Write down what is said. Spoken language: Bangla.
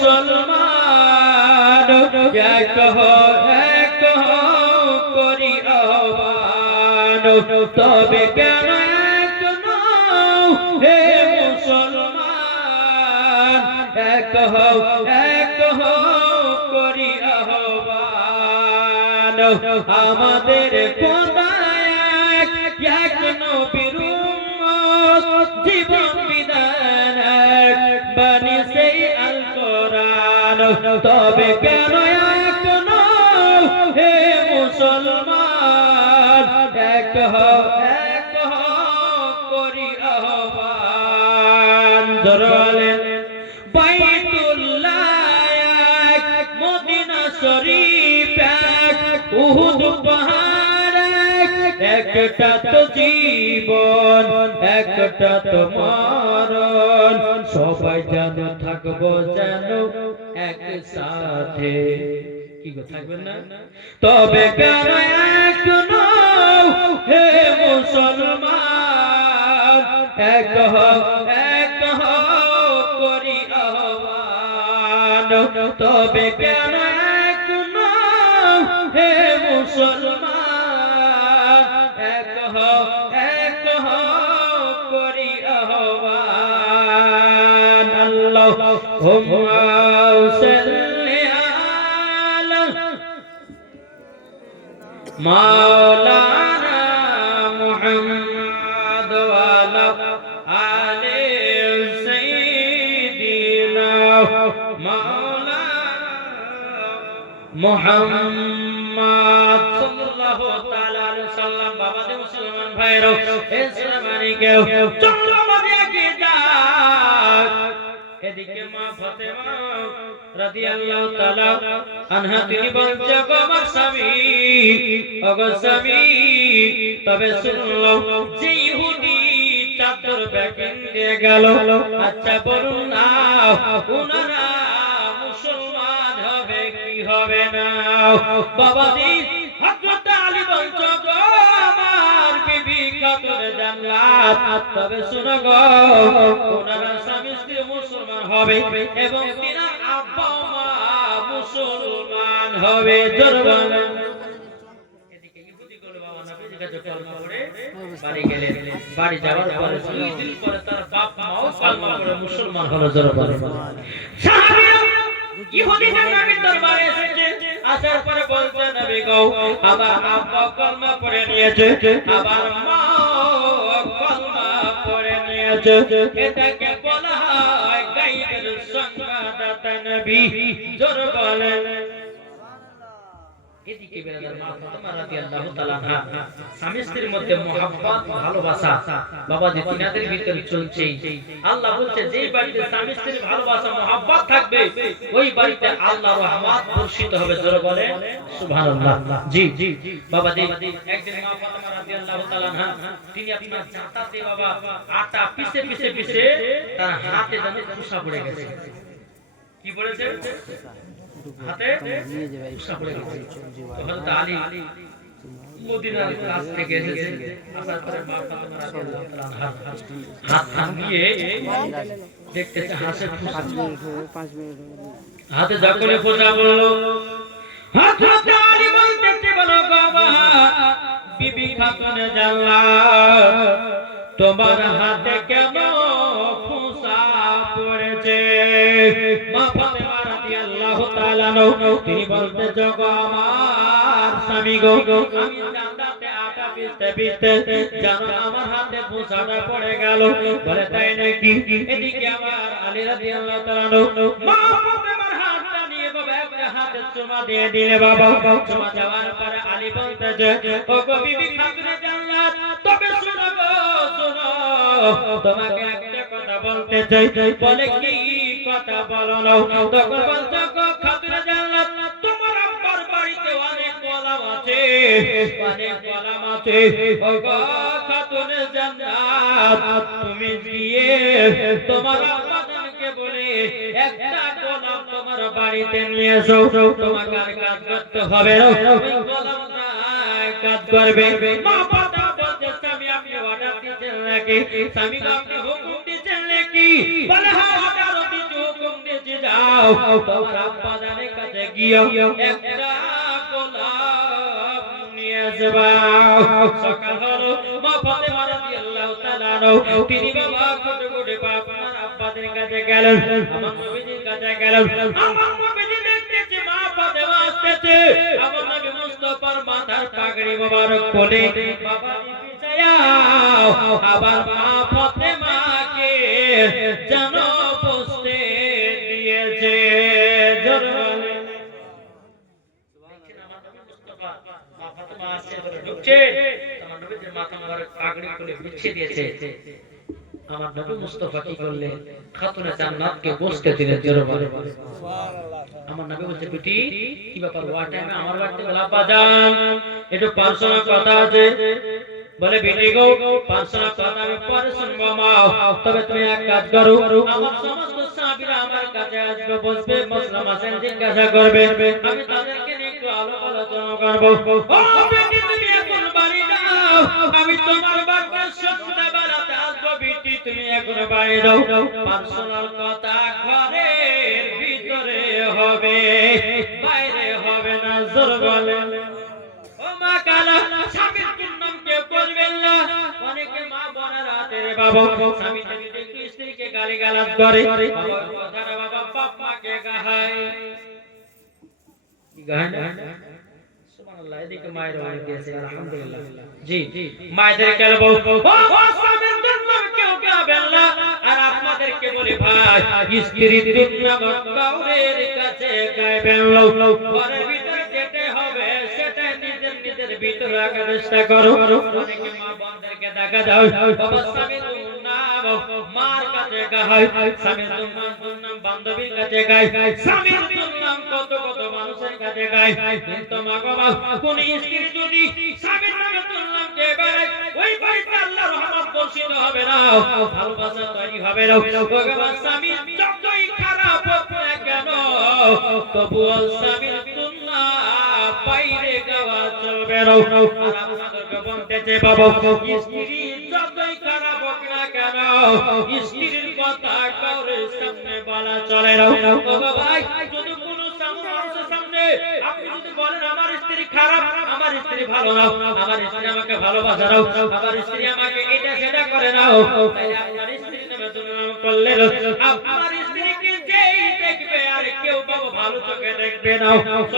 মুসলমান এক করি আহ্বান তবে কেন এক নও হে মুসলমান এক করি আহ্বান আমাদের খোদা এক নবীর উম্মত জীবন বিধান বাণী সেই আল কোরআন তবে কেন এক নও হে মুসলমান এক করি আহ্বান ধরলেন বাইতুল্লাহ এক মদিনা শরীফ এক উহুদ পাহাড় একটা তো জীবন একটা তো মরণ সবাই যেন থাকবো যেন একসাথে কি গো থাকবেন না তবে কেন এক নও হে মুসলমান এক করি আহ্বান তবে কেন এক নও হে মুসলমান এক করি আহ্বান আল্লাহুম্মা সাল্লি আলা মাওলানা মুহাম্মদ ওয়া আলা আলি সাইয়্যিদিনা মাওলানা মুহাম্মদ সাল্লাল্লাহু তাআলা আলাইহি সাল্লাম বাবা দে মুসলমান ভাইরা ইসলামানি কেউ চলো আমাদের এগিয়ে যাক এদিকে মা ফাতেমা রাদিয়াল্লাহু তাআলা আনহা তিনি বলছে গো আমার স্বামী ওগো স্বামী তবে শুনলো যে ইহুদি চাদর ব্যাকিং দিয়ে গেল আচ্ছা বলুন না ওনারা মুসলমান হবে কি হবে না বাবাজি হযরত আলী বলছো গো আমার বিবি খাতুন জান্নাত তবে শুনো গো ওনারা স্বামী স্ত্রী মুসলমান হবে এবং তিনার আব্বা মা মুসলমান হবে জোর বলেন এদিকে ইহুদি গুলো বাবা নবীর কাছে কলমা পড়ে বাড়ি গেলেন বাড়ি যাওয়ার পরে 2 দিন পরে তার বাপ মাও কলমা পড়ে মুসলমান হলো জোর বলেন সাহাবীরা ইহুদিদের নবীর দরবারে এসেছে আসার পরে বলতে নবী গো আবার আব্বা কলমা পড়ে নিয়েছে আবার মা কলমা পড়ে নিয়েছে এটাকে বলা হয় গায়বের সংবাদদাতা নবী জোর বলেন এদিকে বিরাদার মা ফাতেমা রাদিয়াল্লাহু তাআলা আনহা স্বামী স্ত্রীর মধ্যে মহব্বত ভালোবাসা বাবাজি তিনাদের ভিতরে চলছে আল্লাহ বলছে যেই বাড়িতে স্বামী স্ত্রীর ভালোবাসা মহব্বত থাকবে ওই বাড়িতে আল্লাহর রহমত বর্ষিত হবে জোরে বলে সুবহানাল্লাহ জি বাবাজি একদিন মা ফাতেমা রাদিয়াল্লাহু তাআলা আনহা তিনি আপনার জাতাতে বাবা আটা পিষে পিষে পিষে তার হাতে যেন খোসা পড়ে গেছে কি পড়েছে হাতে খোসা পড়ে গেছে তো হযরত আলী মদিনার কাছ থেকে এসেছে আসার পরে মা ফাতেমা রাদিয়াল্লাহু তাআলা হাত নিয়ে দেখতেছে হাতে খোসা 5 মিনিট হাতে যখনই খোসা পড়লো হযরত আলী বলতেছে বলো বাবা বিবি খাতুন জান্নাত তোমার হাতে কেন খোসা পড়েছে মা ফাতেমা রাদিয়াল্লাহু তাআলা তিনি বলতে জগ আমার স্বামী গো আমি জান্নাতে আটা পিষতে পিষতে জানো আমার হাতে খোসাটা পড়ে গেল বলে তাই নাকি এদিকে আমার আলী রাদিয়াল্লাহু তাআলা মা ফাতেমার হাতটা নিয়ে বাবা একটা হাতে চুমা দিয়ে দিলে বাবা চুমা দেওয়ার পরে আলী বলতেছে ও গো বিবি খাতুন জান্নাত তবে শুনো গো শুনো তোমাকে একটা কথা বলতে চাই বলে কি কথা বলো না তখন বলছো গো খাতুন জান্নাত তোমার আব্বার বাড়িতে অনেক গোলাম আছে ও গো খাতুন জান্নাত তুমি দিয়ে তোমার আব্বাকে বলে একটা গোলাম তোমার বাড়িতে নিয়ে এসো তোমাকে আর কাজ করতে হবে না ওই গোলামটা কাজ করবে মা বাবা বলতে স্বামী আপনি অর্ডার দিয়েছেন নাকি স্বামী আপনি হুকুম দিয়েছেন নাকি বলে হ্যাঁ অর্ডার দিয়েছি হুকুম দিয়েছি যা যাও তোমার আব্বা জানের কাছে গিয়ে একটা গোলাপ নিয়ে আসবা। সকাল হলো, মা ফাতেমা রাদিয়াল্লাহু তাআলা তিনি বাবা কোটে কোটে আপনার আব্বাদের কাছে গেলেন, আমার নবীজির কাছে গেলেন। আমার নবীজি দেখতেছে মা ফাতেমা আসতেছে, আমার নবী মুস্তাফার মাথার পাগড়ি মোবারক কোলে বাবা বিছায়া আবার মা ফাতেমাকে যেন বসতে দিয়েছে। জোরে বলে দেখেন আমার নবী মুস্তাফা মা ফাতেমা আসছে বলে ঢুকছে, আমার নবীজির মাথা মোবারক পাগড়ি কোলে বিছিয়ে দিয়েছে। আমার নবী মুস্তাফা কি করলেন? খাতুনে জান্নাতকে বসতে দিলেন। জোরে বলে সুবহানাল্লাহ। আমার নবী বলছে বেটি কি ব্যাপার, ওয়া টাইমে আমার বাড়িতে গোলাপ বাজান, একটু পার্সোনাল কথা আছে। বলে বেটি গো পার্সোনাল কথা আমি পরে শুনবো মা, তবে তুমি এক কাজ করো, আমার সমস্ত সাহাবীরা আমার কাছে আসবে, বসবে, মসলা মাসাইল জিজ্ঞাসা করবে, আমি তাদেরকে নিয়ে একটু আলোচনা করব। ও বেটি তুমি এখন বাড়ি যাও, আমি তোমার বাড়িতে সন্ধ্যাবেলাতে আসবো। বেটি তুমি এখন বাড়ি যাও, পার্সোনাল কথা ঘরের ভিতরে হবে, বাইরে হবে না। জোর বলে ও মা কালা, স্বামীর দুর্নাম কেউ করবেন না। অনেকে মা বোনেরা আছে রে বাবা, স্বামী যদি একটু স্ত্রীকে গালিগালাজ করে, বাবা কথাটা বাবা বাপ মাকে গাহায়, গাহায় না? সুবহানাল্লাহ। এদিকে মায়ের অনেকে আছে, আলহামদুলিল্লাহ। জি জি, মায়েদের কেন বলবো ও স্বামীর দুর্নাম কেউ গাবেন না। আর আপনাদেরকে বলি ভাই, স্ত্রীর দুর্নাম কাউরের কাছে গাইবেন না। ঘরের ভিতরে যেতে হবে সেটা নিজের নিজের ভিতরে রাখার চেষ্টা করো। অনেকে মা বোনদেরকে দেখা দাও বাবা স্বামীর দুর্নাম মার কাছে গায়, স্বামীর দুর্নাম বান্ধবীর কাছে গায়, স্বামীর দুর্নাম কত কত মানুষের কাছে গায়। কিন্তু মা বাবা কোন স্ত্রী যদি স্বামীর নামে দুর্নাম কে গায়, ওই বাড়িতে আল্লাহর রহমত বর্ষিত হবে না, ভালোবাসা তৈরি হবে না। ভগবান স্বামী যতই খারাপ হোক না কেন, তবুও স্বামীর দুর্নাম বাইরে গাওয়া চলবে না। আর আপনাদেরকে বলতেছে বাবা, স্ত্রী যতই খারাপ হোক না কেন, স্ত্রীর কথা কাউরের সামনে বলা চলে না। বাবা ভাই, যদি কোনো মানুষের সামনে আপনি যদি বলেন আমার স্ত্রী খারাপ, আমার স্ত্রী ভালো না, আমার স্ত্রী আমাকে ভালোবাসে না, আমার স্ত্রী আমাকে এটা সেটা করে না, তাহলে আপনার স্ত্রীর নামে দুর্নাম করলে আপনার স্ত্রীকে যেই দেখবে আর কেউ বাবা ভালো চোখে দেখবে না।